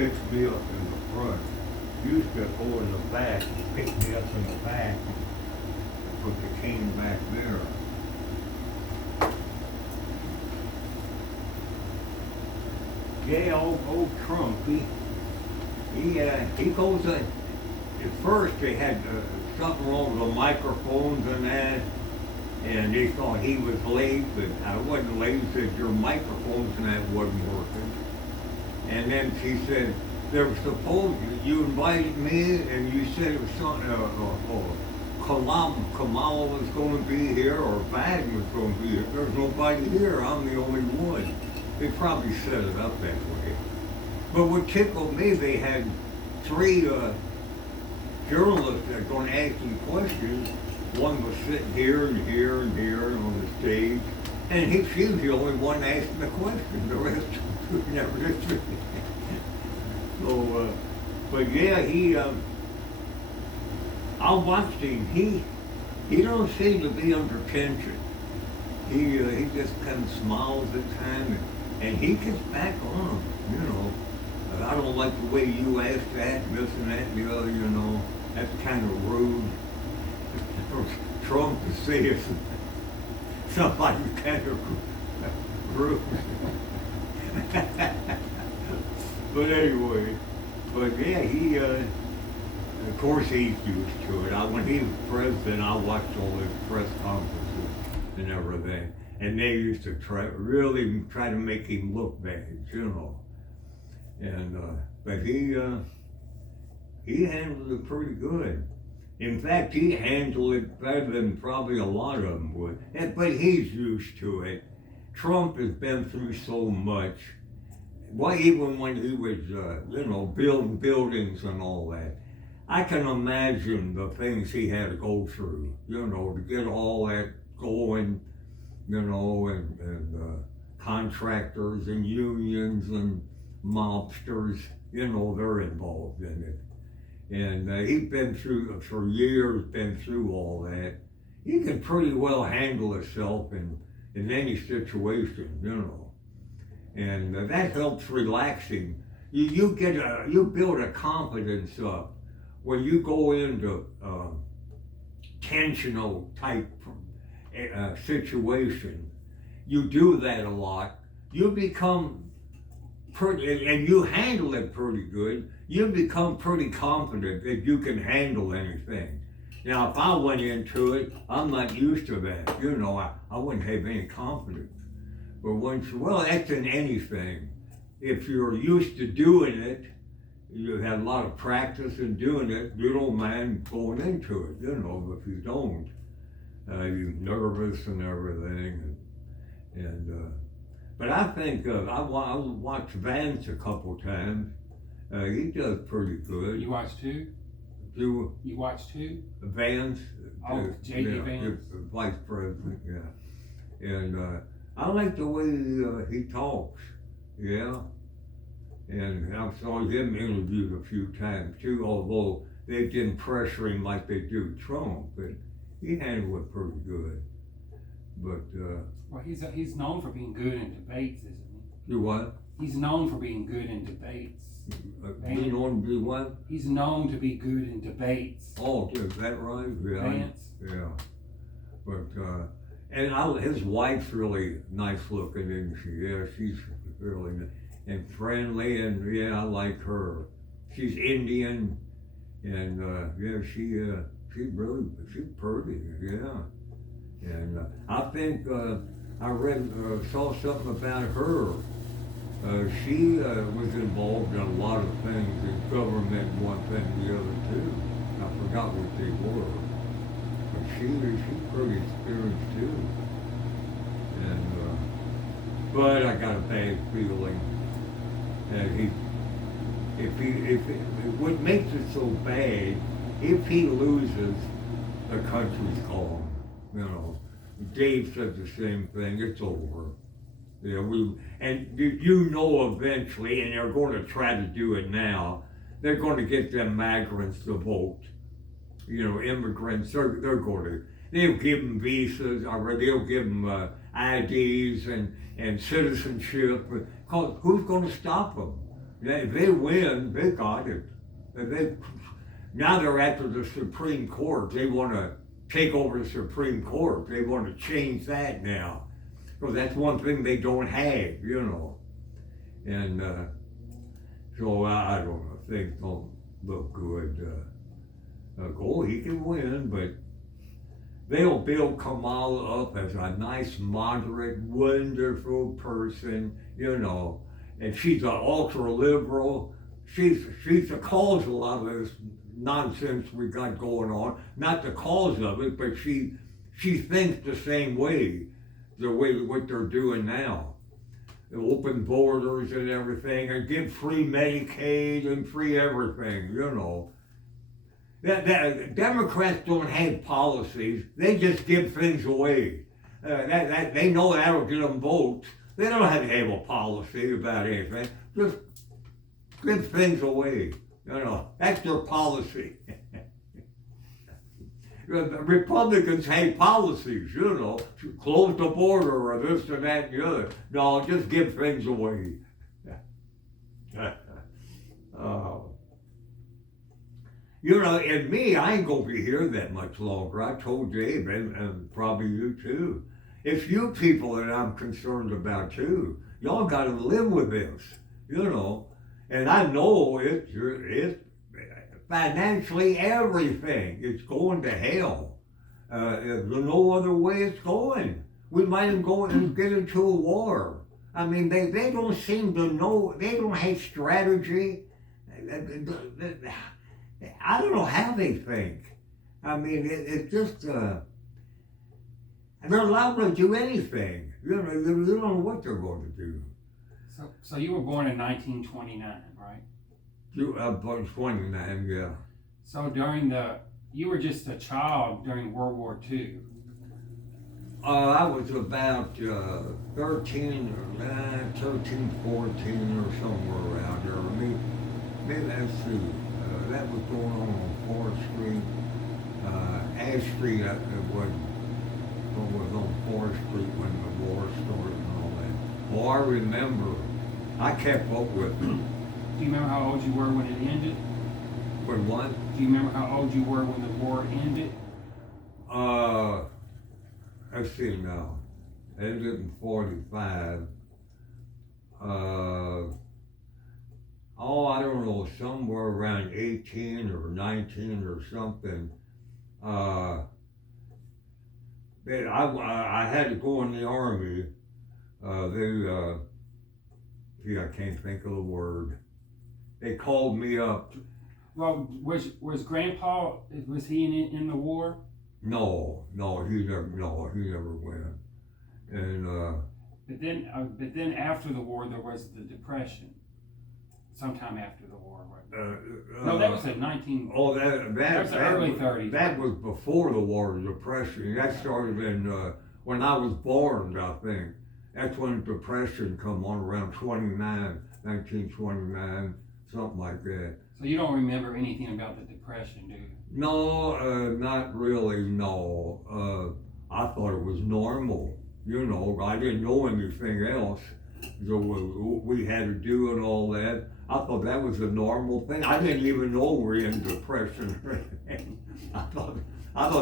picks me up in the front. Used to go in the back, pick me up in the back, and put the cane back there. Yeah, old Trump, he goes, at first they had something wrong with the microphones and that, and they thought he was late, but I wasn't late. He said, your microphones and that wasn't working. And then she said, there was supposed, you invited me and you said it was something, Kamala was going to be here or Biden was going to be here. There's nobody here, I'm the only one. They probably set it up that way. But what tickled me, they had three journalists that were going to ask him questions. One was sitting here and here and here on the stage. And she was the only one asking the question. The rest never listened. So, but yeah, I watched him. He don't seem to be under tension. He just kind of smiles at times, and he gets back on him, you know. I don't like the way you asked that, this and that and the other, you know. That's kind of rude. Trump to say it, somebody's kind of rude. But anyway, yeah, of course he's used to it. When he was president, I watched all his press conferences and everything. And they used to really try to make him look bad, you know. And, but he handled it pretty good. In fact, he handled it better than probably a lot of them would. But he's used to it. Trump has been through so much. Well, even when he was, building buildings and all that. I can imagine the things he had to go through, to get all that going, and contractors and unions and mobsters, they're involved in it. And he's been through, for years, been through all that. He can pretty well handle himself in any situation, And that helps relax him. You build a confidence up when you go into tensional type situation. You do that a lot. You become pretty, and you handle it pretty good. You become pretty confident that you can handle anything. Now, if I went into it, I'm not used to that. I wouldn't have any confidence. But that's in anything. If you're used to doing it, you had a lot of practice in doing it, you don't mind going into it, But if you don't, you're nervous and everything. But I think, I watched Vance a couple times. He does pretty good. You watched who? You watched who? Vance. J.D. Vance. Vice President, yeah. And I like the way he talks, yeah. And I saw him interviewed a few times too, although they didn't pressure him like they do Trump, but he handled it pretty good. But well, he's known for being good in debates, isn't he? You what? He's known for being good in debates. Being known to be what? He's known to be good in debates. Oh, is that right? Yeah. Vance. Yeah. But his wife's really nice looking, isn't she? Yeah, she's really nice and friendly, and yeah, I like her. She's Indian, and she's pretty, yeah. And I think I saw something about her. She was involved in a lot of things in government, one thing and the other too. I forgot what they were, but she's pretty experienced too. And but I got a bad feeling that what makes it so bad, if he loses, the country's gone. Dave said the same thing. It's over. Eventually, and they're going to try to do it now. They're going to get them migrants to vote. Immigrants. They'll give them visas, or they'll give them IDs and citizenship. Because who's going to stop them? If they win, they got it. Now they're after the Supreme Court. They want to take over the Supreme Court. They want to change that now. Because that's one thing they don't have, you know. And so I don't know, things don't look good. He can win, but they'll build Kamala up as a nice, moderate, wonderful person, you know. And she's an ultra liberal. She's the cause of a lot of this nonsense we got going on. Not the cause of it, but she thinks the same way, what they're doing now. The open borders and everything, and give free Medicaid and free everything, you know. Democrats don't have policies; they just give things away. They know that'll get them votes. They don't have to have a policy about anything. Just give things away. You know, that's their policy. Republicans have policies, you know, close the border or this or that and the other. No, just give things away. You know, and me, I ain't gonna be here that much longer. I told Dave, and probably you too. It's you people that I'm concerned about too. Y'all gotta live with this, you know. And I know it's financially everything. It's going to hell. There's no other way it's going. We might even go and get into a war. I mean, they don't seem to know, they don't have strategy. I don't know how they think. I mean, it's just, they're allowed to do anything. You don't know what they're going to do. So you were born in 1929, right? About 29, yeah. So you were just a child during World War II. I was about 13, 14 or somewhere around there. Maybe let's see. That was going on 4th Street. Ash Street was on 4th Street when the war started and all that. Well, I remember, I kept up with it. Do you remember how old you were when it ended? When what? Do you remember how old you were when the war ended? Let's see now. It ended in 45. I don't know, somewhere around 18 or 19 or something. I had to go in the Army. I can't think of the word. They called me up. Well, was Grandpa, was he in the war? No, he never went. And but then after the war there was the Depression. Sometime after the war, right? No, that was in 19. Oh, that was the early 30s. That was before the war, the Depression. That started in when I was born, I think. That's when the Depression come on around 1929, something like that. So you don't remember anything about the Depression, do you? No, not really, no. I thought it was normal. You know, I didn't know anything else. So we had to do and all that. I thought that was a normal thing. I didn't even know we were in depression or anything. I thought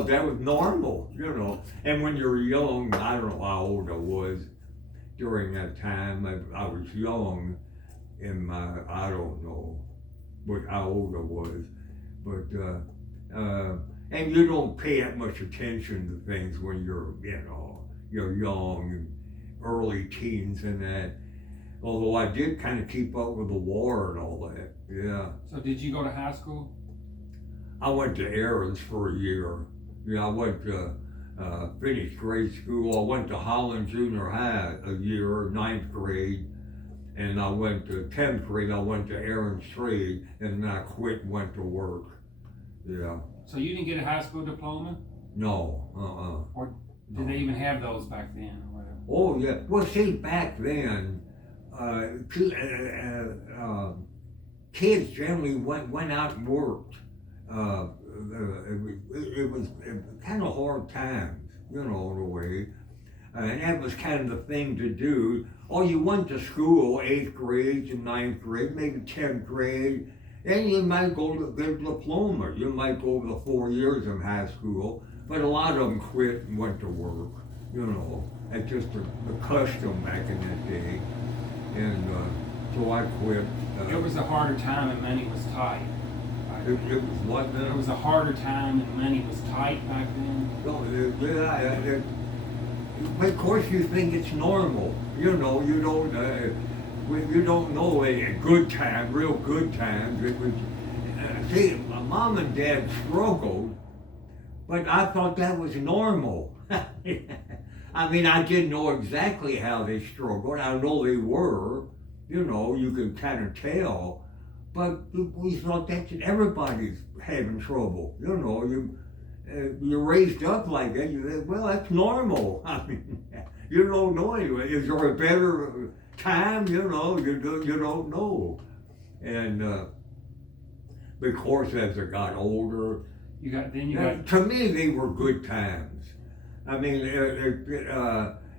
that was normal, you know. And when you're young, I don't know how old I was during that time. I was young I don't know how old I was. But, and you don't pay that much attention to things when you're young and early teens and that. Although I did kind of keep up with the war and all that, yeah. So did you go to high school? I went to Ahrens for a year. Yeah, I went to, finished grade school. I went to Holland Junior High a year, 9th grade. And I went to 10th grade, I went to Ahrens Trade, and then I quit and went to work, yeah. So you didn't get a high school diploma? No, Or did they even have those back then or whatever? Oh, yeah. Well, see, back then, kids generally went out and worked. It was kind of hard times, you know, in a way. And that was kind of the thing to do. Or you went to school, 8th grade to 9th grade, maybe 10th grade, and you might go to get a diploma. You might go to the 4 years of high school, but a lot of them quit and went to work, you know. It's just a custom back in that day. And so I quit. It was a harder time and money was tight. It was what then? It was a harder time and money was tight back then. No, of course you think it's normal. You know, you don't know a good time, real good times. It was, see, my mom and dad struggled, but I thought that was normal. I mean, I didn't know exactly how they struggled. I know they were, you know, you can kind of tell, but we thought that everybody's having trouble. You know, you're raised up like that. You say, well, that's normal. I mean, you don't know anyway. Is there a better time? You know, you don't know. And of course, as I got older, to me, they were good times. I mean,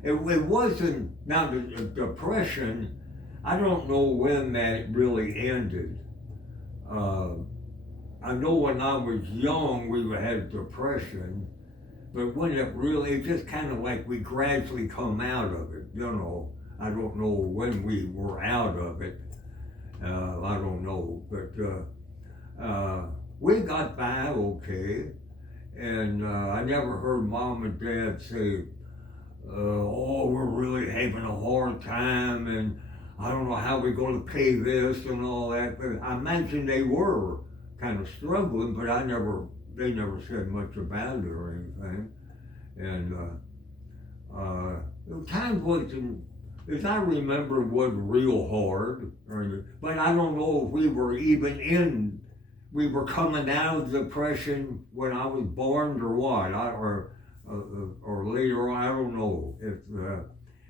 it wasn't, now the Depression, I don't know when that really ended. I know when I was young, we had Depression, but when it just kind of like we gradually come out of it, you know. I don't know when we were out of it. I don't know, but we got by okay. And I never heard Mom and Dad say, oh, we're really having a hard time and I don't know how we're going to pay this and all that. But I imagine they were kind of struggling, but they never said much about it or anything. And the time wasn't, as I remember, was real hard. But I don't know if we were coming out of the Depression when I was born or what, or later on. I don't know.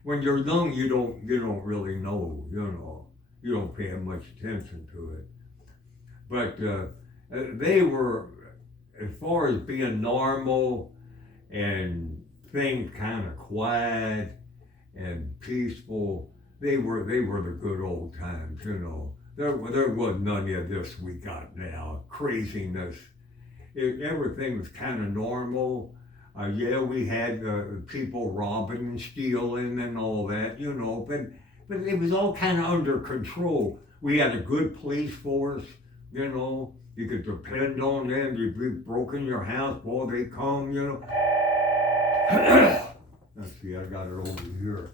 When you're young, you don't really know. You know, you don't pay much attention to it. But they were, as far as being normal and things kind of quiet and peaceful, they were the good old times. You know. There was none of this we got now, craziness. Everything was kind of normal. Yeah, we had people robbing and stealing and all that, you know, but it was all kind of under control. We had a good police force, you know. You could depend on them. If you broke in your house, boy, they come, you know. Let's see, I got it over here.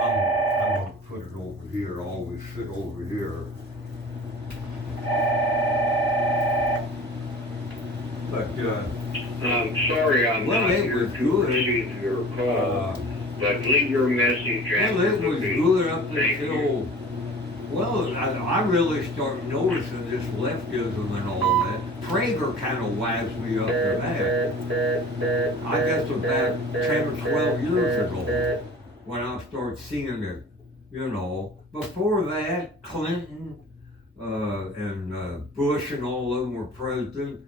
I'm going to put it over here, always sit over here. But, I'm sorry I'm not here to receive your call, but leave your message well, it was good up until, well, I really started noticing this leftism and all that. Prager kind of wised me up to that. I guess about 10 or 12 years ago when I started seeing it, you know. Before that, Clinton and Bush and all of them were president.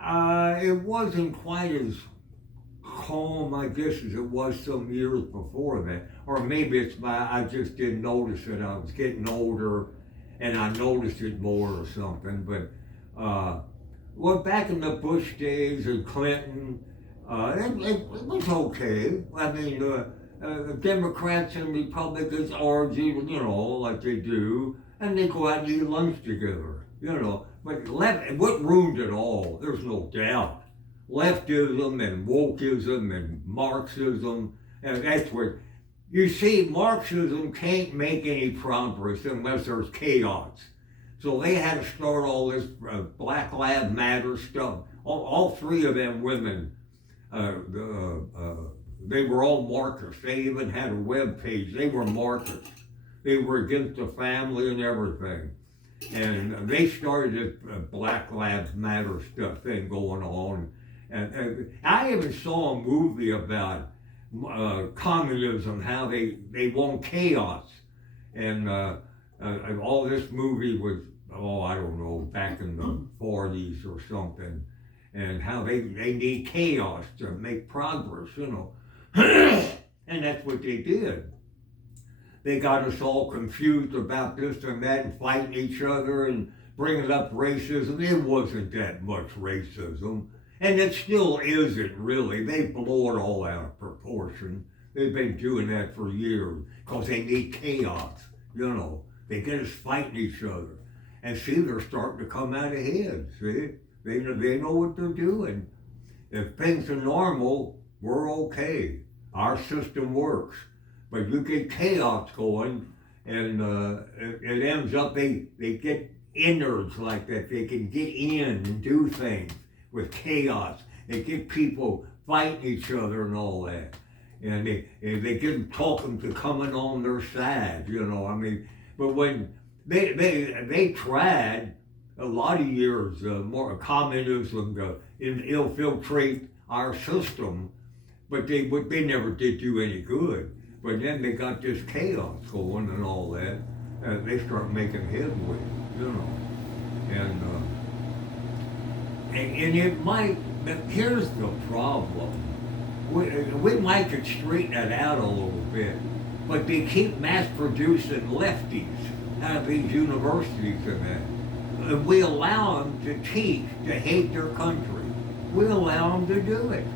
It wasn't quite as calm, I guess, as it was some years before that. Or maybe I just didn't notice it. I was getting older and I noticed it more or something. But, well, back in the Bush days and Clinton, it was okay. I mean, the Democrats and Republicans argue, you know, like they do, and they go out and eat lunch together, you know. But what ruined it all, there's no doubt. Leftism and wokeism and Marxism, and that's what, you see, Marxism can't make any progress unless there's chaos. So they had to start all this Black Lives Matter stuff. All three of them women, they were all Marxists. They even had a web page. They were Marxists. They were against the family and everything. And they started this Black Lives Matter stuff thing going on. And I even saw a movie about communism, how they want chaos. And all this movie was I don't know, back in the 40s or something, and how they need chaos to make progress, you know. And that's what they did. They got us all confused about this and that and fighting each other and bringing up racism. It wasn't that much racism. And it still isn't really. They blow it all out of proportion. They've been doing that for years because they need chaos, you know. They get us fighting each other. And see, they're starting to come out ahead, see? They know what they're doing. If things are normal, we're okay. Our system works. But you get chaos going, and it ends up, they get innards like that. They can get in and do things with chaos. They get people fighting each other and all that. And they get them talking to coming on their side, you know. I mean, but when they tried a lot of years, more communism to infiltrate our system, but they never did do any good. But then they got this chaos going and all that. They start making headway, you know. And it might, but here's the problem. We might could straighten it out a little bit, but they keep mass producing lefties out of these universities and that. And we allow them to teach to hate their country. We allow them to do it.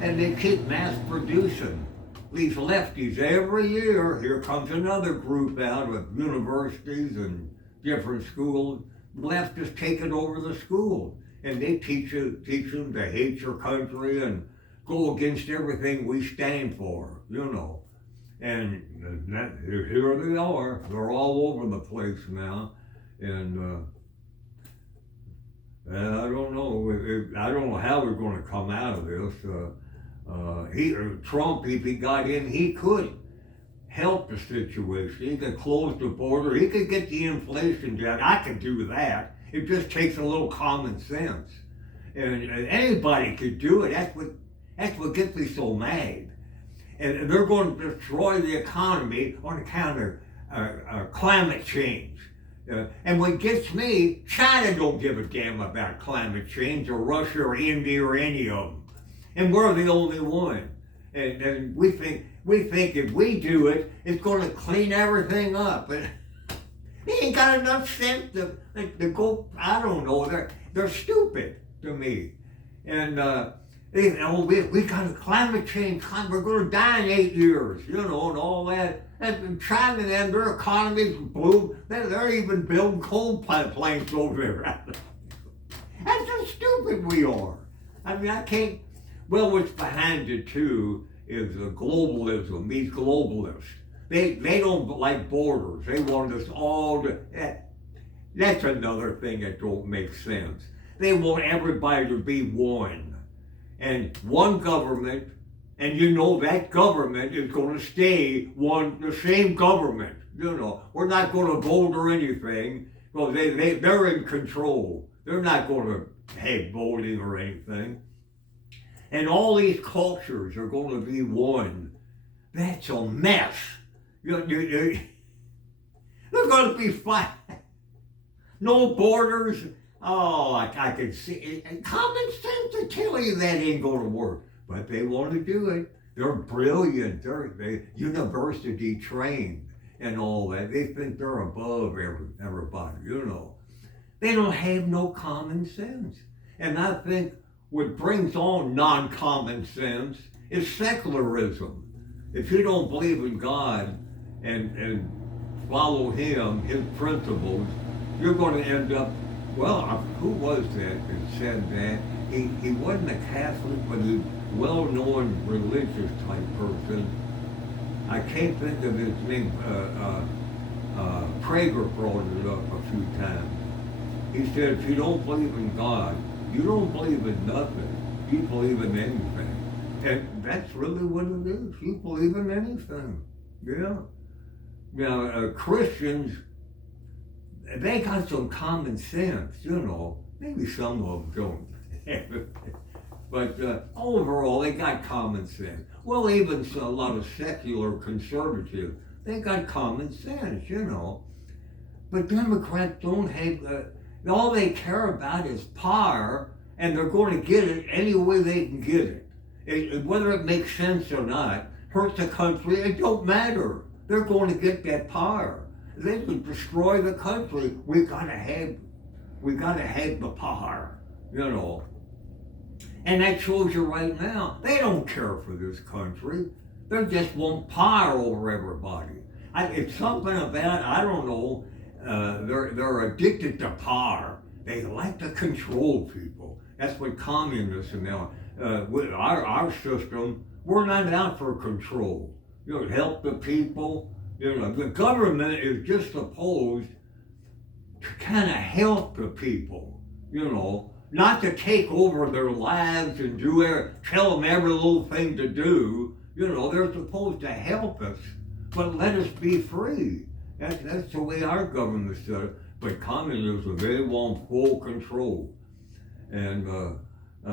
And they keep mass producing these lefties every year. Here comes another group out of universities and different schools. Leftists taking over the school, and they teach them to hate your country and go against everything we stand for, you know. And here they are. They're all over the place now, and I don't know. I don't know how we're going to come out of this. Trump, if he got in, he could help the situation. He could close the border. He could get the inflation down. I could do that. It just takes a little common sense, and anybody could do it. That's what gets me so mad. And they're going to destroy the economy on account of climate change. And what gets me, China don't give a damn about climate change, or Russia or India or any of them. And we're the only one. And we think if we do it, it's going to clean everything up. But they ain't got enough sense to go, I don't know, they're stupid to me. And we got a climate change, we're going to die in 8 years, you know, and all that. And China and their economies blew, they're even building coal plants over there. That's how stupid we are. I mean, I can't, well, what's behind it too is globalism, these globalists. They don't like borders. They want us all to, that's another thing that don't make sense. They want everybody to be one. And one government, and you know that government is going to stay the same government. You know, we're not going to vote or anything. Well, they're in control. They're not going to have voting or anything. And all these cultures are going to be one. That's a mess. They're going to be fine. No borders. Oh, I can see it. Common sense to tell you that ain't going to work. But they want to do it. They're brilliant. They're university trained and all that. They think they're above everybody, you know. They don't have no common sense. And I think what brings on non-common sense is secularism. If you don't believe in God and follow Him, His principles, you're going to end up, well, who was that said that? He wasn't a Catholic, but he was a well-known religious type person. I can't think of his name. Prager brought it up a few times. He said, if you don't believe in God, you don't believe in nothing. You believe in anything. And that's really what it is. You believe in anything. Yeah. Now, Christians, they got some common sense, you know. Maybe some of them don't have it. But overall, they got common sense. Well, even a lot of secular conservatives, they got common sense, you know. But Democrats don't have, all they care about is power, and they're going to get it any way they can get it. Whether it makes sense or not, hurt the country, it don't matter. They're going to get that power. They would destroy the country. We gotta have the power, you know. And that shows you right now, they don't care for this country. They just want power over everybody. It's something about, I don't know, they're addicted to power. They like to control people. That's what communists are now. With our system, we're not out for control. You know, help the people. You know, the government is just supposed to kind of help the people. You know, not to take over their lives and tell them every little thing to do. You know, they're supposed to help us, but let us be free. That's the way our government's set up. But communism, they want full control. And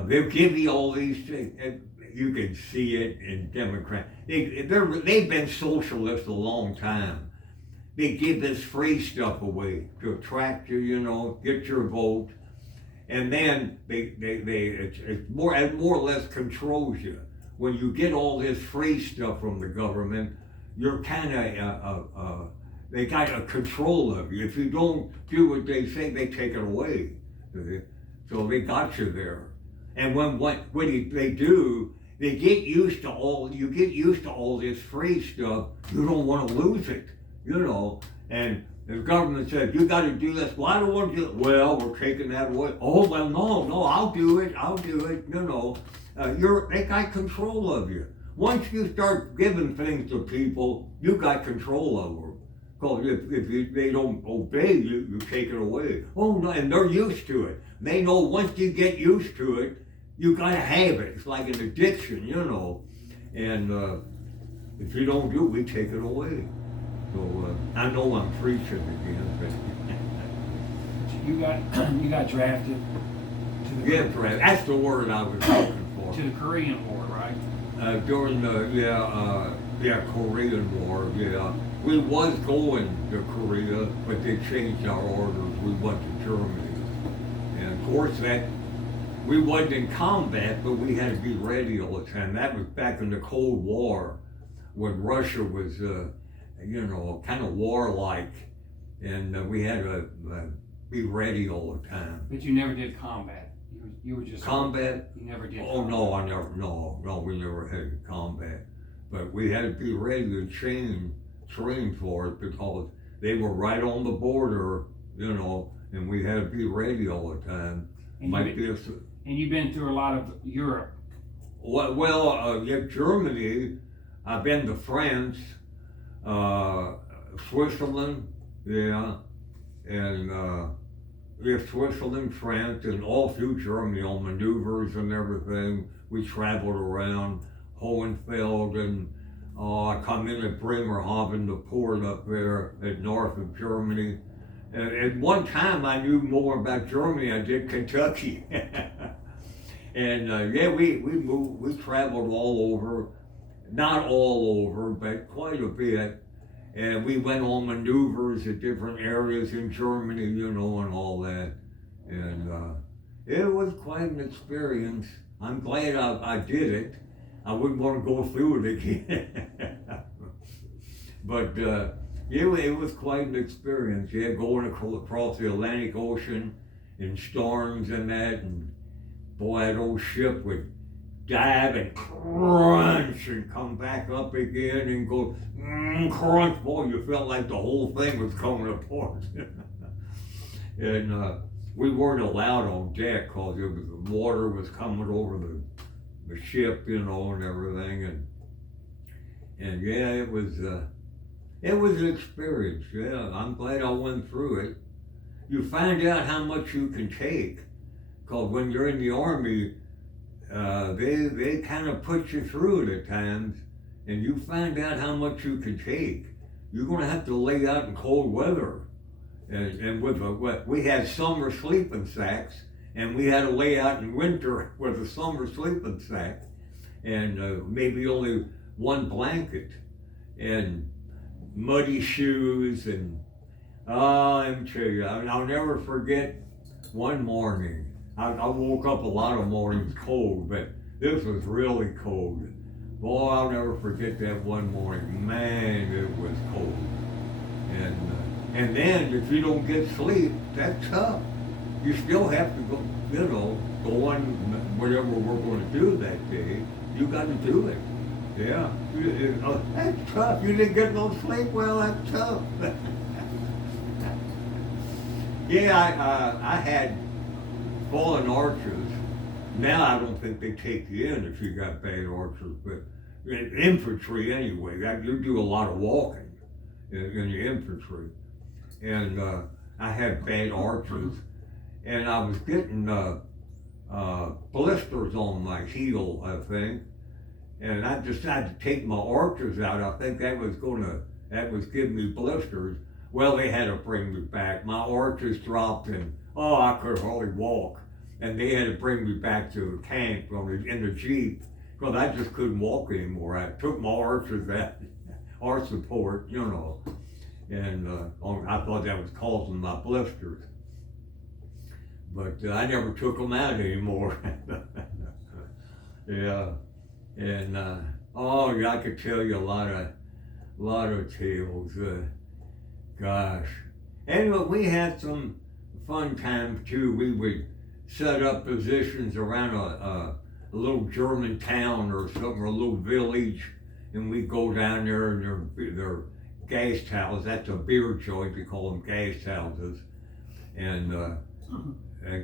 they'll give you all these things. And you can see it in Democrats. They've been socialists a long time. They give this free stuff away to attract you, you know, get your vote. And then it more or less controls you. When you get all this free stuff from the government, you're kind of, they got a control of you. If you don't do what they say, they take it away. So they got you there. And when they do, they get used to you get used to all this free stuff, you don't want to lose it, you know. And the government says, you got to do this. Well, I don't want to do it. Well, we're taking that away. Oh, well, no, I'll do it, you know. They got control of you. Once you start giving things to people, you got control over them. Because if they don't obey you, you take it away. Oh, no, and they're used to it. They know once you get used to it, you gotta have it. It's like an addiction, you know. And if you don't do it, we take it away. So I know I'm preaching again, but you got drafted to the drafted. That's the word I was looking for. To the Korean War, right? During the Korean War, yeah. We was going to Korea, but they changed our orders. We went to Germany. And of course we wasn't in combat, but we had to be ready all the time. That was back in the Cold War, when Russia was, kind of warlike, and we had to be ready all the time. But you never did combat. You were just combat. You never did. Oh combat. No, we never had combat. But we had to be ready to train for it because they were right on the border, you know, and we had to be ready all the time. And you've been through a lot of Europe. Well, Germany. I've been to France, Switzerland, yeah, and Switzerland, France, and all through Germany on maneuvers and everything. We traveled around Hohenfeld, and I come in at Bremerhaven, the port up there at north of Germany. And at one time, I knew more about Germany than I did Kentucky. And we traveled all over, not all over, but quite a bit. And we went on maneuvers at different areas in Germany, you know, and all that. And it was quite an experience. I'm glad I did it. I wouldn't want to go through it again. But it was quite an experience. Yeah, going across the Atlantic Ocean in storms and that, and boy, that old ship would dive and crunch and come back up again and go crunch. Boy, you felt like the whole thing was coming apart. And we weren't allowed on deck because the water was coming over the ship, you know, and everything. And yeah, it was an experience. Yeah, I'm glad I went through it. You find out how much you can take, because when you're in the Army, they kind of put you through it at times, and you find out how much you can take. You're going to have to lay out in cold weather, and we had summer sleeping sacks, and we had to lay out in winter with a summer sleeping sack, and maybe only one blanket, and muddy shoes, and Let me tell you, I'll never forget one morning. I woke up a lot of mornings cold, but this was really cold. Boy, I'll never forget that one morning. Man, it was cold. And then if you don't get sleep, that's tough. You still have to go, go on whatever we're going to do that day. You got to do it. Yeah. That's tough. You didn't get no sleep? Well, that's tough. Yeah, I had fallen arches. Now I don't think they take you in if you got bad arches, but in infantry anyway, you do a lot of walking in the infantry. And I had bad arches, and I was getting blisters on my heel, I think. And I decided to take my arches out. I think that was giving me blisters. Well, they had to bring me back. My arches dropped, and I could hardly walk. And they had to bring me back to the camp in the Jeep, because I just couldn't walk anymore. I took my arches out, arch support, and I thought that was causing my blisters. But I never took them out anymore. Yeah, and I could tell you a lot of tales. Gosh, and we had some fun times too. We would set up positions around a little German town or something, or a little village, and we'd go down there, and their gas houses. That's a beer joint. We call them gas houses, and of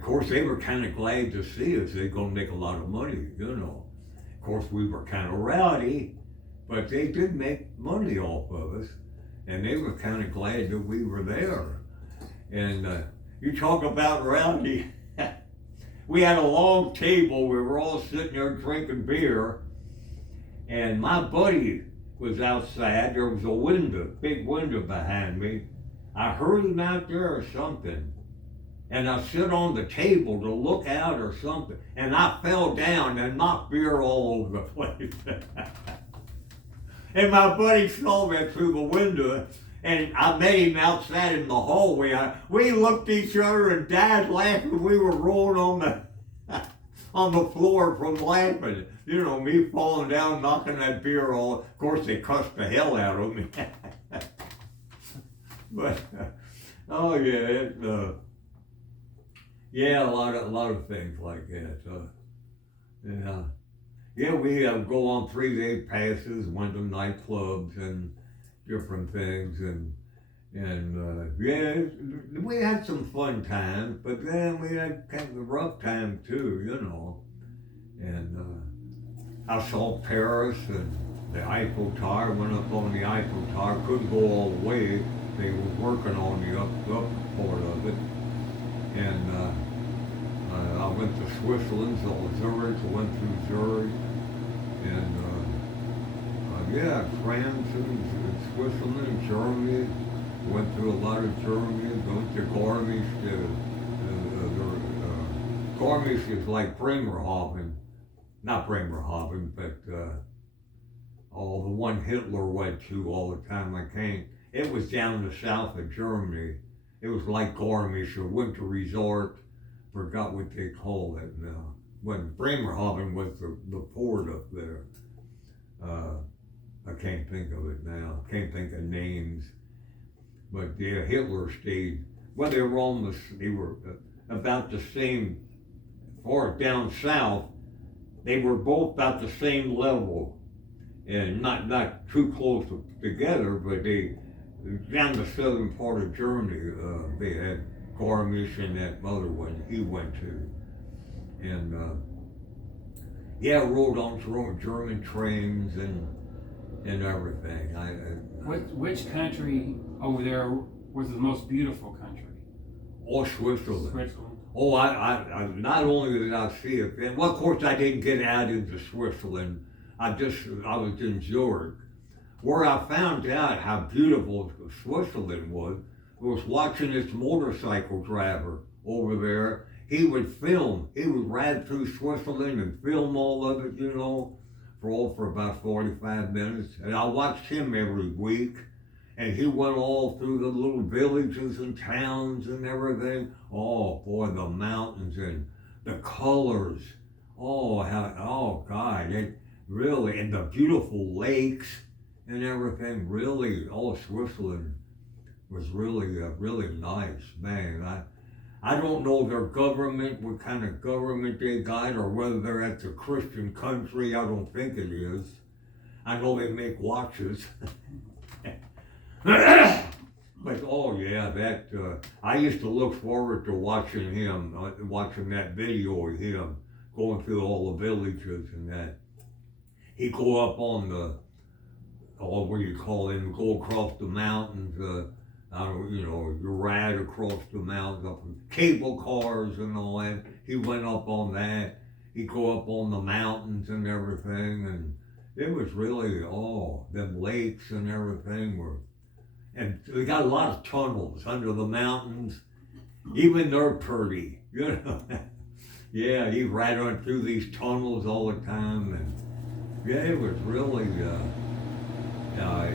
course they were kind of glad to see us. They're gonna make a lot of money, Of course we were kind of rowdy, but they did make money off of us. And they were kind of glad that we were there. And you talk about rowdy. We had a long table. We were all sitting there drinking beer. And my buddy was outside. There was a big window behind me. I heard him out there or something. And I sit on the table to look out or something. And I fell down and knocked beer all over the place. And my buddy saw me through the window, and I met him outside in the hallway. We looked at each other and died laughing. We were rolling on the floor from laughing. Me falling down, knocking that beer all. Of course, they cussed the hell out of me. But a lot of things like that. Yeah. Yeah, we go on 3-day passes, went to nightclubs and different things, and we had some fun times, but then we had kind of a rough time too, And I saw Paris and the Eiffel Tower. Went up on the Eiffel Tower, couldn't go all the way. They were working on the up part of it, and I went to Switzerland, so Zurich. I went through Zurich. And France and Switzerland and Germany. Went through a lot of Germany. Went to Garmisch. Garmisch is like Bremerhaven, not Bremerhaven, but the one Hitler went to all the time. I came. It was down the south of Germany. It was like Garmisch, a winter resort. Forgot what they called it now. When Bremerhaven was the port up there. I can't think of it now. Can't think of names. But yeah, Hitler stayed. Well, they were about the same. Far down south, they were both about the same level, and not too close together. But down the southern part of Germany, they had Garmisch and that other one he went to. And rode on German trains and everything. Which country over there was the most beautiful country? Switzerland. Switzerland. I not only did I see it, and of course I didn't get out into Switzerland. I was in Zurich, where I found out how beautiful Switzerland was watching this motorcycle driver over there. He would ride through Switzerland and film all of it, for about 45 minutes. And I watched him every week. and he went all through the little villages and towns and everything. Oh boy, the mountains and the colors. Oh God, it really, and the beautiful lakes and everything. Really, Switzerland was really nice, man. I don't know their government, what kind of government they got, or whether they're at the Christian country. I don't think it is. I know they make watches. But oh yeah, I used to look forward to watching him, watching that video of him going through all the villages and that. He'd go up on what do you call it, go across the mountains, you ride across the mountains, up in cable cars and all that. He went up on that. He'd go up on the mountains and everything, and it was really, them lakes and everything and we got a lot of tunnels under the mountains. Even they're pretty, you know. Yeah, he'd ride on through these tunnels all the time, and yeah, it was really,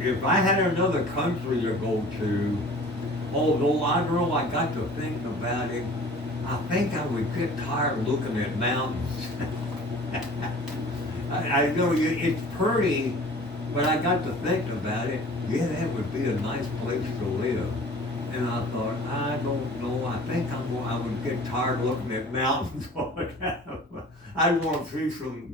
if I had another country to go to, although I don't know, I got to thinking about it, I think I would get tired of looking at mountains. I know it's pretty, but I got to thinking about it. Yeah, that would be a nice place to live. And I thought, I don't know, I think I would get tired of looking at mountains all the time. I'd want to see some,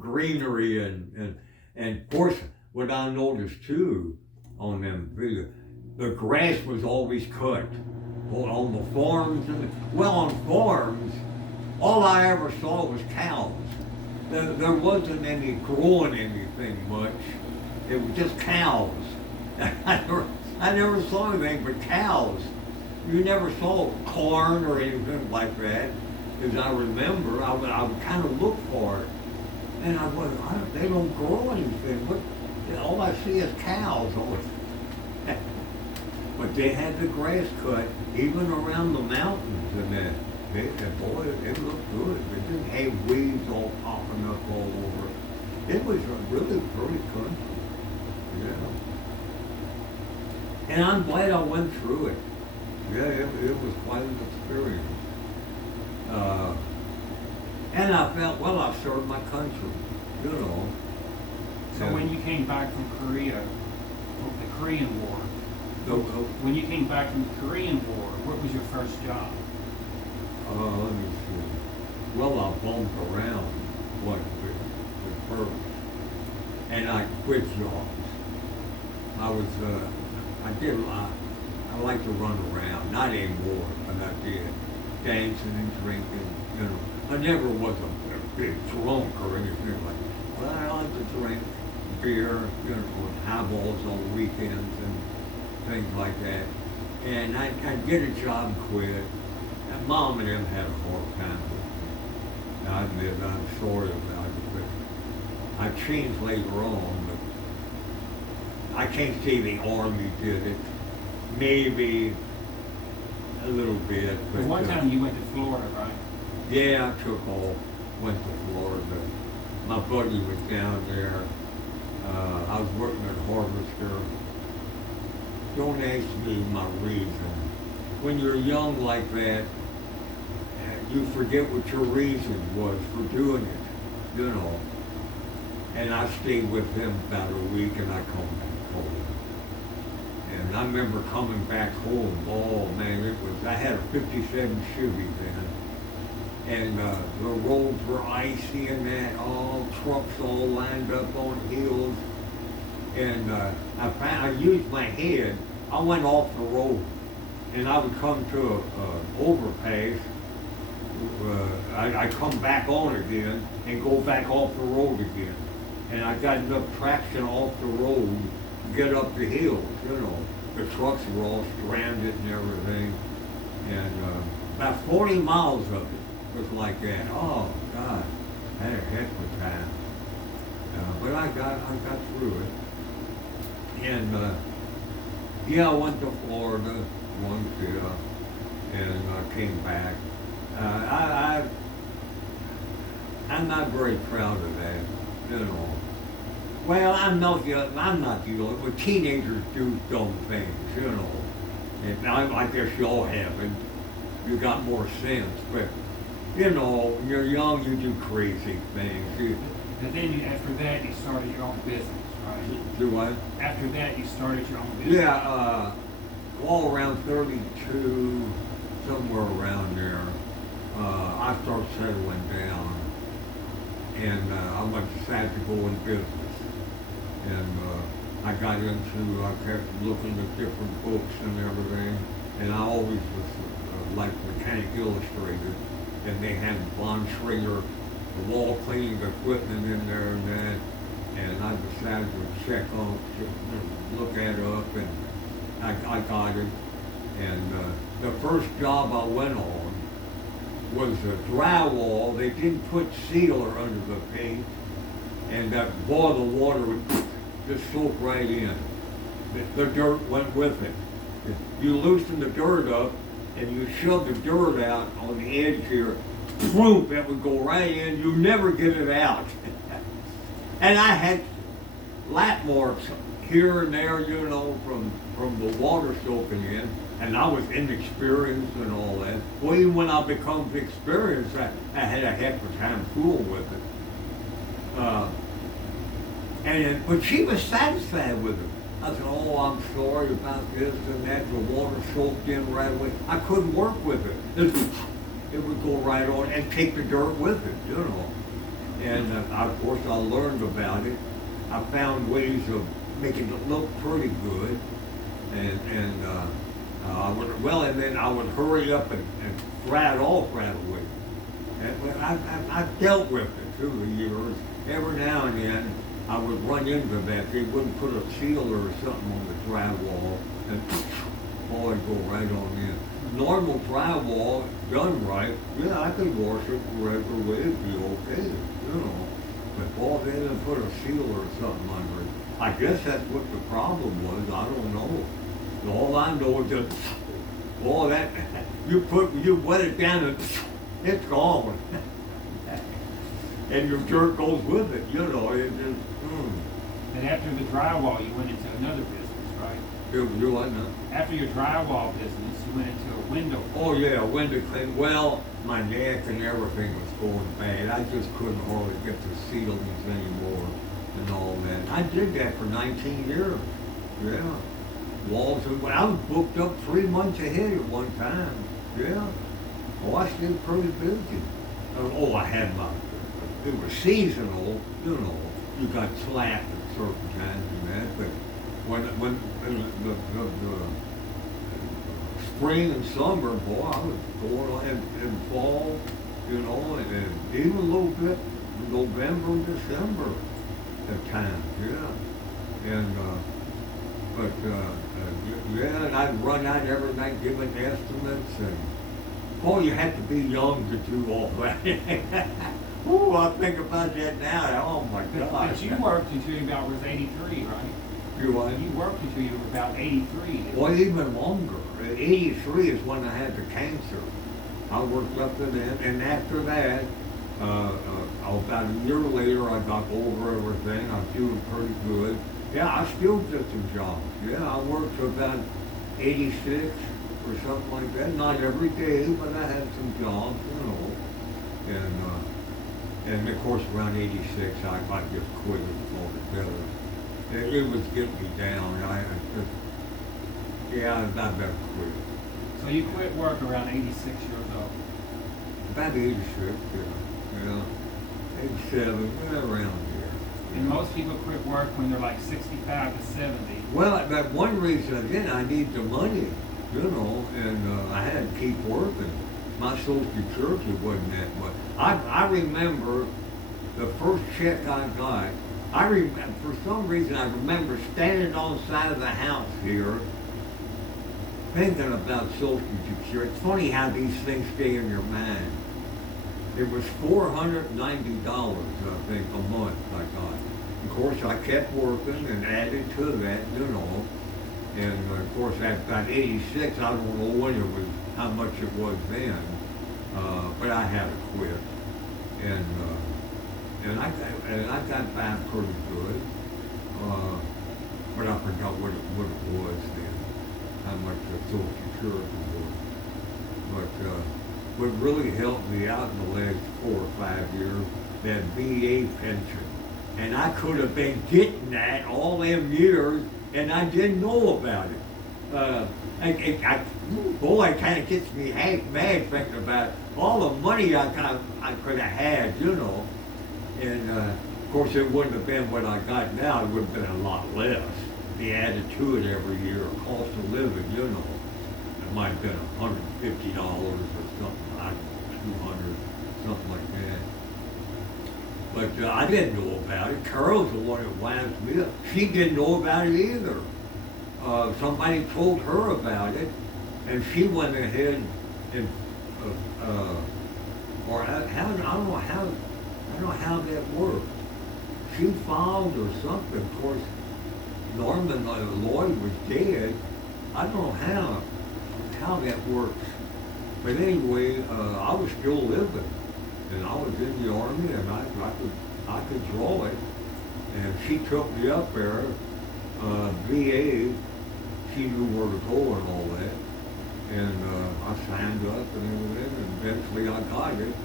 greenery and of course, what I noticed too on them videos, the grass was always cut on the farms. On farms, all I ever saw was cows. There wasn't any growing anything much. It was just cows. I never saw anything but cows. You never saw corn or anything like that. As I remember, I would kind of look for it. And I went, they don't grow anything. All I see is cows. But they had the grass cut even around the mountains, and boy, it looked good. They didn't have weeds all popping up all over. It was a really pretty country, yeah. And I'm glad I went through it. Yeah, it was quite an experience. And I felt, I served my country, So when you came back from Korea, the Korean War, when you came back from the Korean War, what was your first job? Let me see. Well, I bumped around quite a bit at first, and I quit jobs. I like to run around, not anymore, but I did, dancing and drinking, I never was a big drunk or anything like that, but I like to drink beer, and highballs on weekends and things like that. And I'd get a job and quit. And Mom and them had a hard time with me. I admit, I'm sorry about it, but I changed later on, but I can't say the Army did it. Maybe a little bit. But one time you went to Florida, right? Yeah, I took off, went to Florida. My buddy was down there. I was working at Harvester. Don't ask me my reason. When you're young like that, you forget what your reason was for doing it, And I stayed with him about a week and I come back home. And I remember coming back home, oh man, I had a 57 Chevy then. And the roads were icy and that, all trucks all lined up on hills. And I used my head, I went off the road. And I would come to an overpass, I'd come back on again and go back off the road again. And I got enough traction off the road to get up the hills, The trucks were all stranded and everything. And about 40 miles of it was like that. Oh God, I had a heck of a time. But I got through it. And I went to Florida once, and I came back. I'm not very proud of that, Well, I'm not dealing with teenagers do dumb things, you know. And I guess y'all haven't. You got more sense, but you know, when you're young, you do crazy things. But then after that, you started your own business, right? Do what? After that, you started your own business. Yeah, all around 32, somewhere around there, I started settling down, and I went to Saginaw in business, and I got into, I kept looking at different books and everything, and I always was like Mechanic Illustrated, and they had Von Schrader, the wall cleaning equipment in there and that, and I decided to check on, look at it up, and I got it. And the first job I went on was a drywall. They didn't put sealer under the paint, and that boil the water would just soak right in. The dirt went with it. You loosen the dirt up, and you shove the dirt out on the edge here, boom, it would go right in. You never get it out. And I had lap marks here and there, you know, from the water soaking in, and I was inexperienced and all that. Well, even when I become experienced, I had a heck of a time fooling with it. But she was satisfied with it. I said, oh, I'm sorry about this and that. The water soaked in right away. I couldn't work with it. It would go right on and take the dirt with it, you know. And of course, I learned about it. I found ways of making it look pretty good. And then I would hurry up and fry it off right away. And I dealt with it through the years. Every now and then, I would run into that. They wouldn't put a sealer or something on the drywall, and boy, it'd go right on in. Normal drywall, done right, yeah, I could wash it the regular way, it'd be okay, you know. But boy, they didn't put a sealer or something under it. I guess that's what the problem was, I don't know. All I know is that, boy, that, you wet it down and it's gone. And your dirt goes with it, you know, it just, And after the drywall, you went into another business, right? You what now? After your drywall business, you went into a window. Oh yeah, window clean. Well, my neck and everything was going bad. I just couldn't hardly get the ceilings anymore and all that. I did that for 19 years. Yeah. Walls and I was booked up 3 months ahead at one time. Yeah. Oh, I stayed pretty busy. I had my, it was seasonal, you know. You got slack at certain times and that, but when the spring and summer, boy, I was going on in fall, you know, and even a little bit November and December at times, yeah. And yeah, and I'd run out every night giving estimates, and boy, you had to be young to do all that. Ooh, I think about that now. Oh my God! But you worked until you about was 83, right? You what? You worked until you were about 83. Well, even longer. 83 is when I had the cancer. I worked up to then, and after that, about a year later, I got over everything. I'm doing pretty good. Yeah, I still did some jobs. Yeah, I worked to about 86 or something like that. Not every day, but I had some jobs, you know. And of course, around 86, I just quit it altogether. It was getting me down. I better quit. So you quit work around 86 years old? About 86, yeah. 87, around here. And most people quit work when they're like 65 to 70. Well, that one reason, again, I need the money, you know, and I had to keep working. My Social Security wasn't that much. I remember the first check I got, for some reason I remember standing on the side of the house here thinking about Social Security. It's funny how these things stay in your mind. It was $490, I think, a month I got. Of course, I kept working and added to that, you know. And of course, at about 86, I don't know when it was, how much it was then, but I had to quit. And I got back pretty good. but I forgot what it was then, how much the Social Security was. But what really helped me out in the last 4 or 5 years, that VA pension. And I could have been getting that all them years, and I didn't know about it. Boy, it kind of gets me half mad thinking about all the money I could have had, you know. And of course, it wouldn't have been what I got now. It would have been a lot less. Be added to it every year, cost of living, you know. It might have been $150 or something, I don't know, 200, something like that. But I didn't know about it. Carol's the one that winds me up. She didn't know about it either. Somebody told her about it, and she went ahead and, or how, I don't know how that worked. She filed or something. Of course, Norman Lloyd was dead. I don't know how that works. But anyway, I was still living, and I was in the Army, and I could draw it. And she took me up there, VA. She knew where to go and all that. And I signed up and everything, and eventually I got it.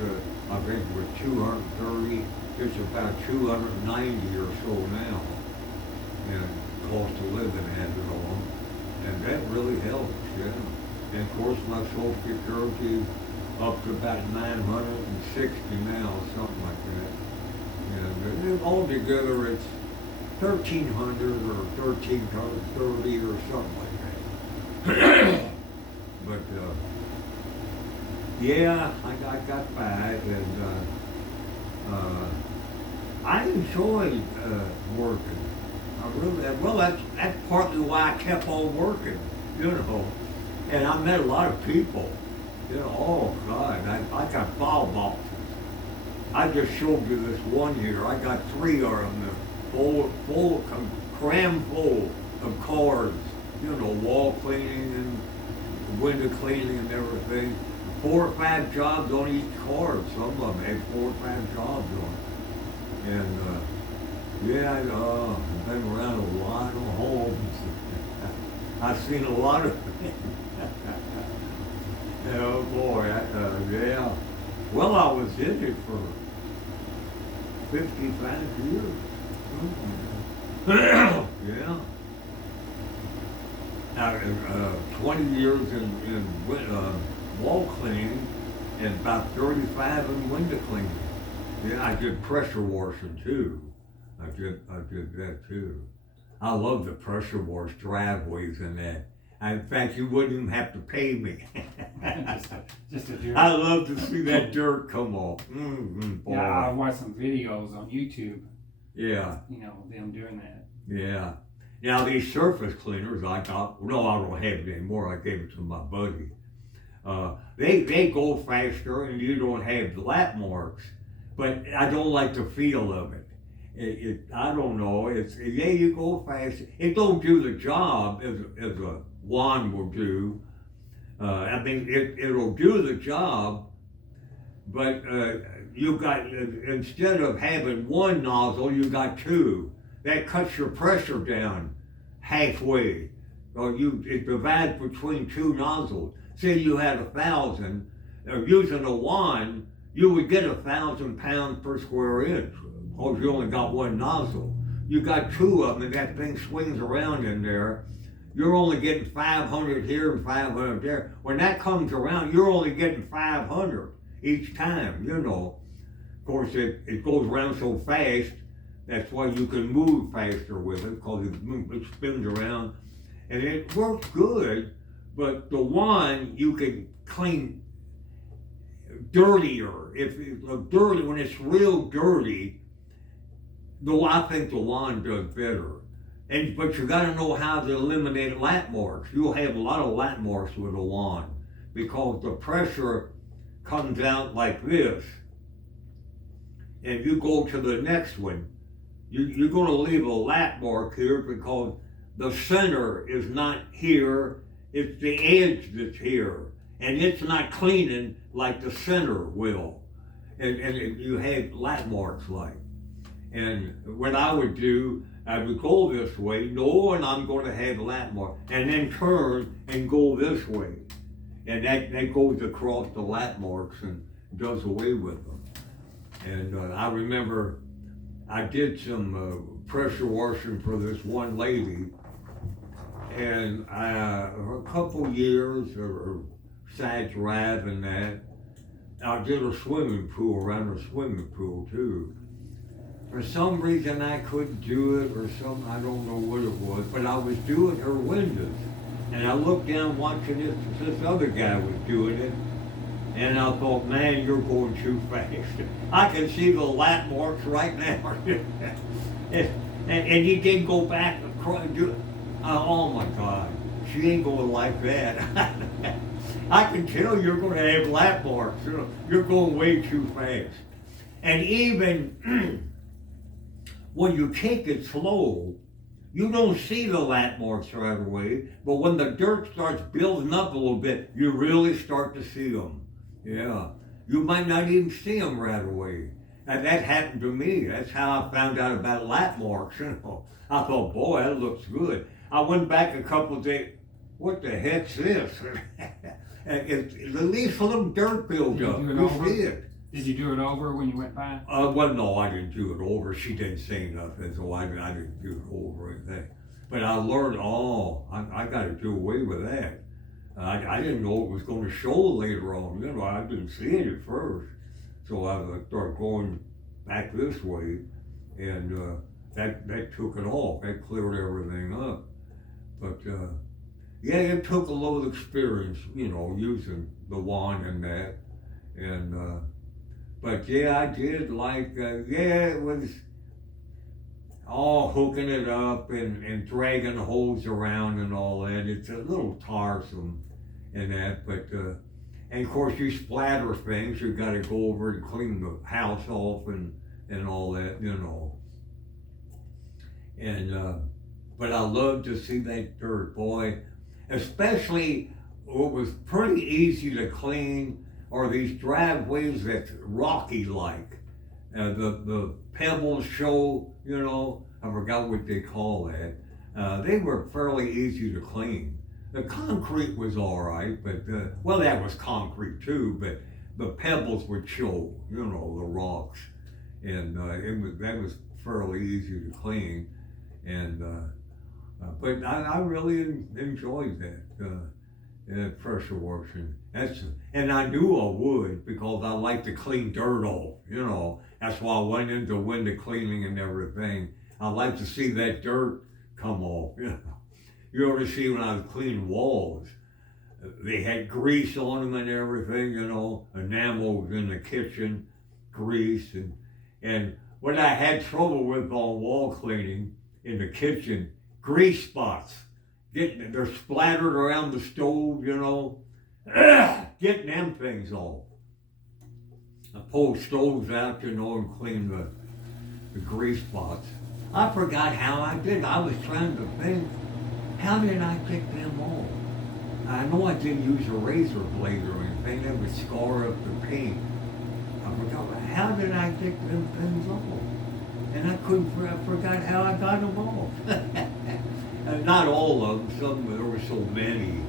I think it was 230, it's about 290 or so now. And cost of living had it on. And that really helps, yeah. And of course my Social Security up to about 960 now, something like that. And altogether it's 1,300 or 1,330 or something like that. But yeah, I got by, and I enjoyed working. I really, well, that's partly why I kept on working, you know. And I met a lot of people. You know, oh God, I got ball boxes. I just showed you this one here. I got 3 of them, cram full of cards. You know, wall cleaning and window cleaning and everything. 4 or 5 jobs on each card. Some of them had 4 or 5 jobs on it. And yeah, I've been around a lot of homes. I've seen a lot of things. Oh boy, yeah. Well, I was in it for 55 years. Yeah. Now, 20 years in wall cleaning and about 35 in window cleaning. Yeah, I did pressure washing too. I did that too. I love the pressure wash driveways and that. In fact, you wouldn't even have to pay me. just a dirt. I love to see that dirt come off. Boy. Yeah, I watched some videos on YouTube. Yeah. You know, them doing that. Yeah. Now these surface cleaners I got, no, I don't have it anymore. I gave it to my buddy. They go faster and you don't have the lap marks, but I don't like the feel of it. I don't know. Yeah, you go fast. It don't do the job as a wand will do. I mean, it'll do the job, but you got, instead of having 1 nozzle, you got 2. That cuts your pressure down halfway. Or it divides between 2 nozzles. Say you had 1,000, using a wand, you would get 1,000 pounds per square inch. Because you only got 1 nozzle. You got 2 of them, and that thing swings around in there. You're only getting 500 here and 500 there. When that comes around, you're only getting 500 each time, you know. Of course, it goes around so fast, that's why you can move faster with it, because it spins around. And it works good, but the wand, you can clean dirtier. If it's dirty, when it's real dirty, though I think the wand does better. But you gotta know how to eliminate lap marks. You'll have a lot of lap marks with a wand because the pressure comes out like this. And you go to the next one, you're gonna leave a lap mark here because the center is not here, it's the edge that's here. And it's not cleaning like the center will. And you have lap marks like. And what I would do, I would go this way, knowing I'm going to have lap marks, and then turn and go this way. And that goes across the lap marks and does away with them. And I remember I did some pressure washing for this one lady, and a couple years or sat driving that. I did a swimming pool, around a swimming pool too. For some reason I couldn't do it, or some, I don't know what it was, but I was doing her windows. And I looked down watching this other guy was doing it, and I thought, man, you're going too fast. I can see the lap marks right now. and he didn't go back across, oh my God, she ain't going like that. I can tell you're going to have lap marks. You're going way too fast. And even when you take it slow, you don't see the lap marks right away, but when the dirt starts building up a little bit, you really start to see them. Yeah. You might not even see them right away. And that happened to me. That's how I found out about lap marks. I thought, boy, that looks good. I went back a couple of days, what the heck's this? At least a little dirt build up. You see it. Did you do it over when you went by? Well, no, I didn't do it over. She didn't say nothing, so I didn't do it over or anything. But I learned, I got to do away with that. I didn't know it was going to show later on. I didn't see it at first. So I started going back this way, and that took it off. That cleared everything up. But yeah, it took a little experience, using the wand and that. And but yeah, I did like, it was all hooking it up and dragging the hose around and all that. It's a little tiresome and that, but, and of course you splatter things, you gotta go over and clean the house off and all that, And, but I love to see that dirt, boy, especially what was pretty easy to clean are these driveways that's rocky like. The pebbles show, I forgot what they call that. They were fairly easy to clean. The concrete was all right, but, well, that was concrete too, but the pebbles would show, the rocks. And that was fairly easy to clean. And, but I really enjoyed that. Pressure washing. And I knew I would because I like to clean dirt off, That's why I went into window cleaning and everything. I like to see that dirt come off, You ought to see when I was cleaning walls. They had grease on them and everything, enamel was in the kitchen, grease. And what I had trouble with on wall cleaning in the kitchen, grease spots. They're splattered around the stove, getting them things off. I pulled stoves out, and clean the grease spots. I forgot how I did. I was trying to think, how did I pick them off? I know I didn't use a razor blade or anything. That would scar up the paint. I forgot, how did I pick them things off? And I forgot how I got them off. Not all of them, some, there were so many.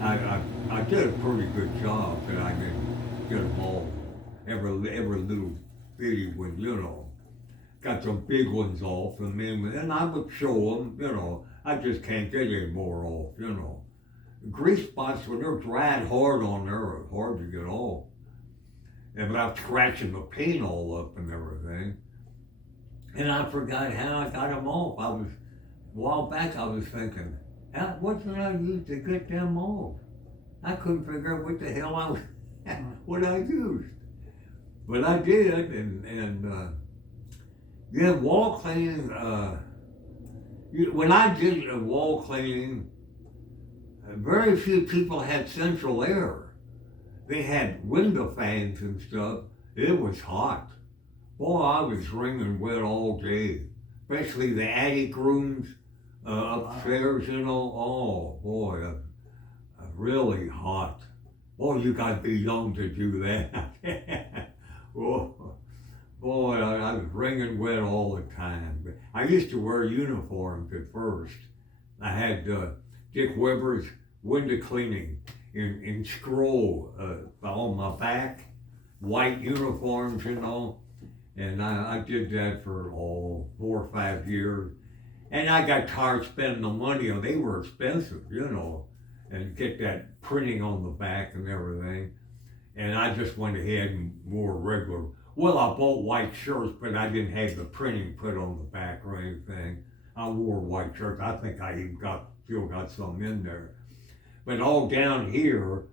I did a pretty good job that I didn't get them all. Every little bitty one, Got some big ones off, and I would show them, I just can't get any more off, Grease spots, when they're dried hard on there, are hard to get off. And without scratching the paint all up and everything. And I forgot how I got them off. A while back I was thinking, what did I use to get them off? I couldn't figure out what the hell what I used. But I did, and wall cleaning, when I did wall cleaning, very few people had central air. They had window fans and stuff. It was hot. Boy, I was wringing wet all day, especially the attic rooms upstairs, Oh, boy, really hot. Boy, you got to be young to do that. Oh, Boy, I was wringing wet all the time. But I used to wear uniforms at first. I had Dick Weber's window cleaning in scroll on my back, white uniforms, you know. And I did that for 4 or 5 years. And I got tired spending the money. They were expensive, you know, and get that printing on the back and everything. And I just went ahead and wore regular. Well, I bought white shirts, but I didn't have the printing put on the back or anything. I wore white shirts. I think I even still got some in there. But all down here,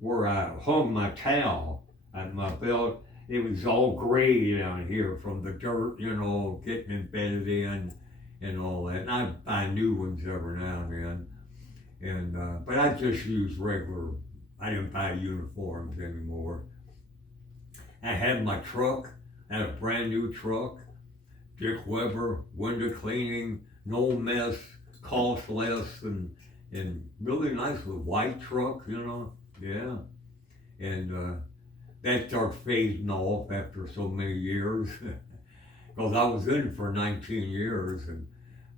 where I hung my towel at my belt, it was all gray down here from the dirt, you know, getting embedded in and all that. And I buy new ones every now and then. And but I just use regular. I didn't buy uniforms anymore. I had my truck. I had a brand new truck. Dick Weber, window cleaning, no mess, cost less, and really nice with white truck, you know. Yeah. And that started fading off after so many years. Because I was in it for 19 years, and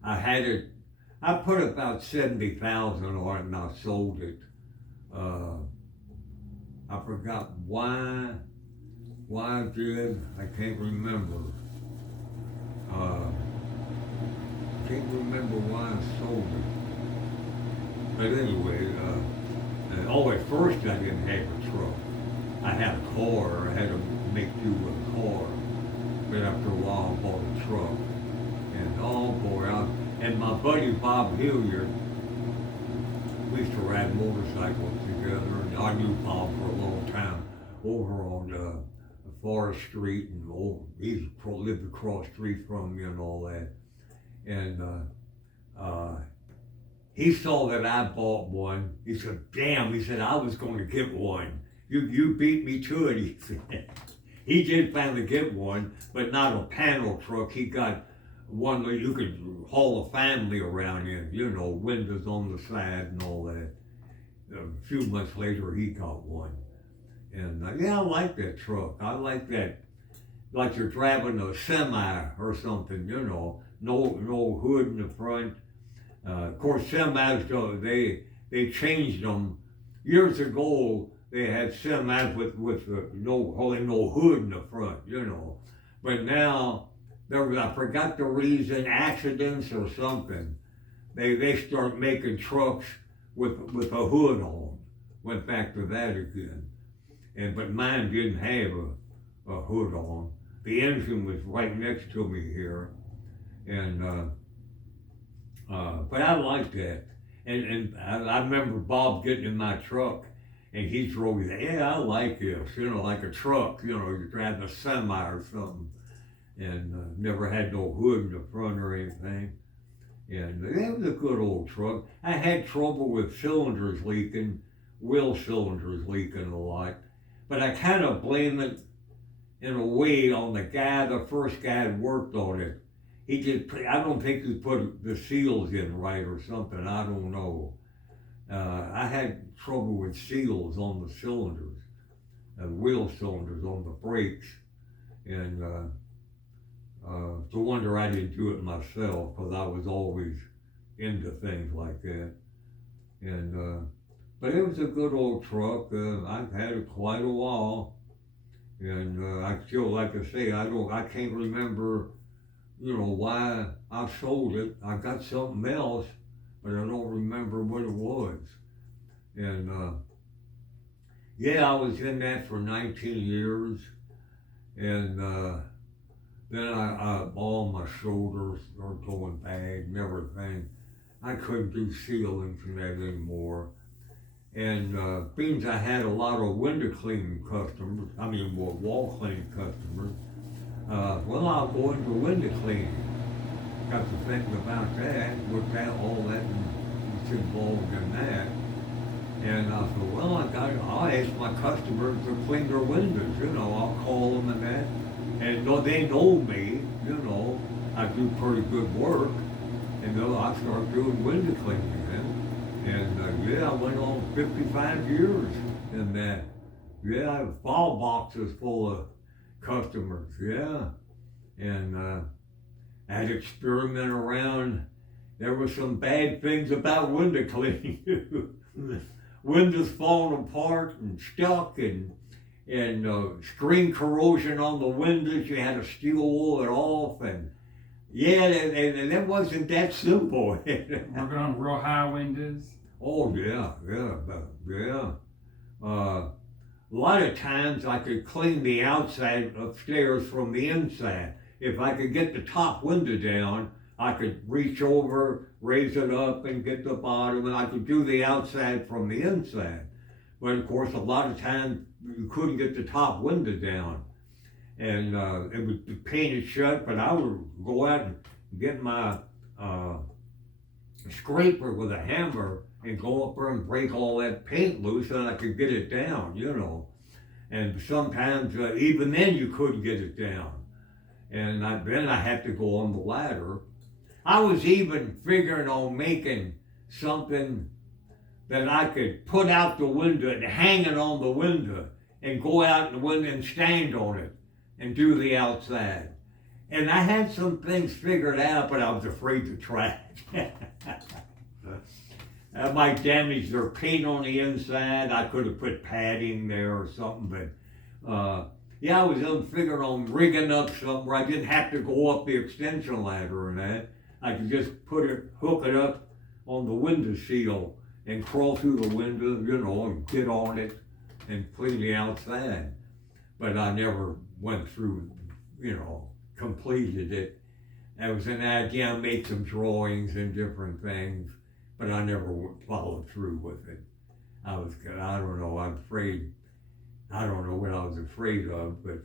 I put about 70,000 on it and I sold it. I forgot why I did, I can't remember. Can't remember why I sold it. But anyway, at first I didn't have a truck. I had a car, I had to make do with a car. But after a while I bought a truck. And oh boy, and my buddy Bob Hilliard, we used to ride motorcycles together, and I knew Bob for a long time over on Forest Street, and he lived across the street from me and all that. And he saw that I bought one. He said, damn, he said, I was going to get one. You beat me to it, he said. He did finally get one, but not a panel truck. He got one that you could haul a family around in, you know, windows on the side and all that. A few months later, he got one. And yeah, I like that truck. I like that, like you're driving a semi or something, you know, no hood in the front. Of course, semis, they changed them. Years ago, they had semis with no hood in the front, you know. But now, I forgot the reason, accidents or something. They start making trucks with a hood on. Went back to that again. But mine didn't have a hood on. The engine was right next to me here. And but I liked that. And I remember Bob getting in my truck, and he drove, yeah, I like this, you know, like a truck, you know, you're driving a semi or something. And never had no hood in the front or anything. And it was a good old truck. I had trouble with cylinders leaking, wheel cylinders leaking a lot. But I kind of blame it in a way on the first guy that worked on it. I don't think he put the seals in right or something, I don't know. I had trouble with seals on the cylinders, wheel cylinders on the brakes. And it's a wonder I didn't do it myself, because I was always into things like that. And but it was a good old truck. I've had it quite a while, and I still, like I say, I can't remember, you know, why I sold it. I got something else, but I don't remember what it was. And yeah, I was in that for 19 years, and then all my shoulders started going bad and everything. I couldn't do ceilings and that anymore. And being I had a lot of window cleaning customers, wall cleaning customers, well, I'll go into window cleaning. Got to thinking about that, looked at all that and involved in that. And I thought, well, I'll ask my customers to clean their windows, you know, I'll call them and that. And they know me, you know, I do pretty good work. And I started doing window cleaning then. And yeah, I went on 55 years in that. Yeah, I have file boxes full of, customers, yeah. And I'd experiment around. There were some bad things about window cleaning too. Windows falling apart and stuck, and screen corrosion on the windows. You had to steel wool it off, and yeah, and that wasn't that simple. Working on real high windows. Oh yeah. A lot of times I could clean the outside upstairs from the inside. If I could get the top window down, I could reach over, raise it up, and get the bottom, and I could do the outside from the inside. But of course, a lot of times you couldn't get the top window down, and it would be painted shut. But I would go out and get my scraper with a hammer and go up there and break all that paint loose, and I could get it down, you know. And sometimes, even then, you couldn't get it down. And then I had to go on the ladder. I was even figuring on making something that I could put out the window and hang it on the window and go out in the window and stand on it and do the outside. And I had some things figured out, but I was afraid to try it. I might damage their paint on the inside. I could have put padding there or something, but yeah, I was figuring on rigging up something where I didn't have to go up the extension ladder and that. I could just hook it up on the window sill and crawl through the window, you know, and get on it and clean the outside. But I never went through, you know, completed it. That was an idea. I made some drawings and different things, but I never followed through with it. I don't know, I'm afraid. I don't know what I was afraid of, but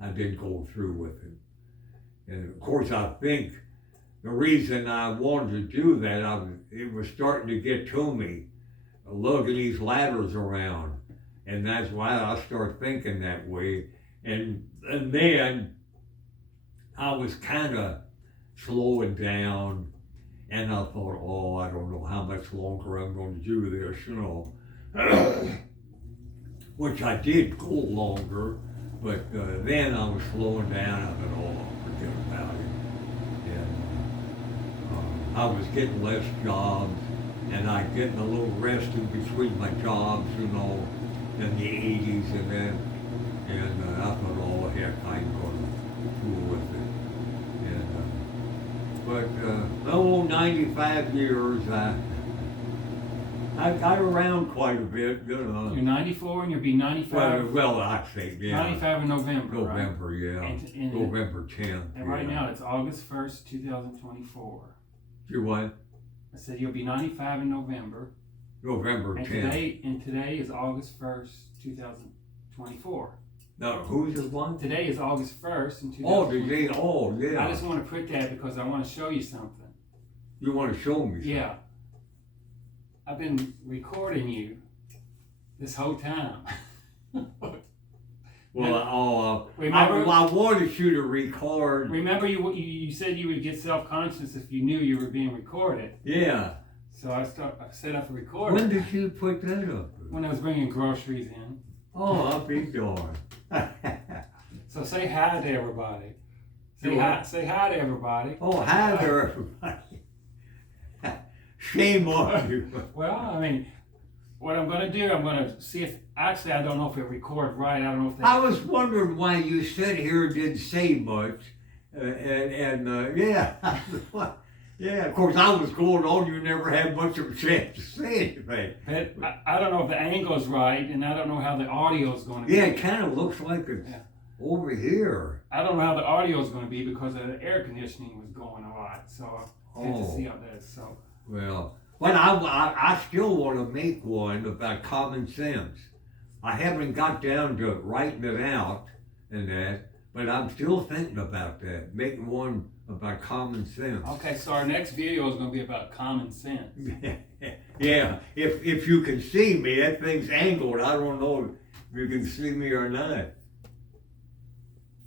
I didn't go through with it. And of course, I think the reason I wanted to do that, it was starting to get to me, lugging these ladders around. And that's why I started thinking that way. And then I was kind of slowing down, and I thought, oh, I don't know how much longer I'm going to do this, you know. Which I did go longer, but then I was slowing down. I thought, oh, forget about it. And I was getting less jobs, and I getting a little rest in between my jobs, you know, in the 80s and that. And I thought, oh, heck, I ain't going to fool with it. And but 95 years, I got around quite a bit, you know. You're 94 and you'll be 95. Well, I think, yeah. 95 in November. November, right? yeah. And November 10th. And right now it's August 1st, 2024. You what? I said you'll be 95 in November. November 10th. And today is August 1st, 2024. Now, who's the one? Today is August 1st in 2024. Oh, today, oh, yeah. I just want to put that because I want to show you something. You want to show me something? Yeah. I've been recording you this whole time. Well, remember, I wanted you to record. Remember, you said you would get self-conscious if you knew you were being recorded. Yeah. So I set up a recorder. When did you put that up? When I was bringing groceries in. Oh, I'll be darned. So say hi to everybody. Say hi to everybody. Oh, hi there, everybody. Shame on you. Well, I mean, what I'm going to do, I'm going to see if, actually, I don't know if it recorded right. I don't know if that. I was wondering why you said here didn't say much. Yeah. Yeah, of course, I was going on. You never had much of a chance to say anything. But I don't know if the angle's right, and I don't know how the audio's going to be. Yeah, it kind of looks like it's over here. I don't know how the audio's going to be because the air conditioning was going a lot. So I had to see how that is. So. Well, but I still want to make one about common sense. I haven't got down to writing it out and that, but I'm still thinking about that, making one about common sense. Okay, so our next video is going to be about common sense. Yeah, if you can see me, that thing's angled. I don't know if you can see me or not.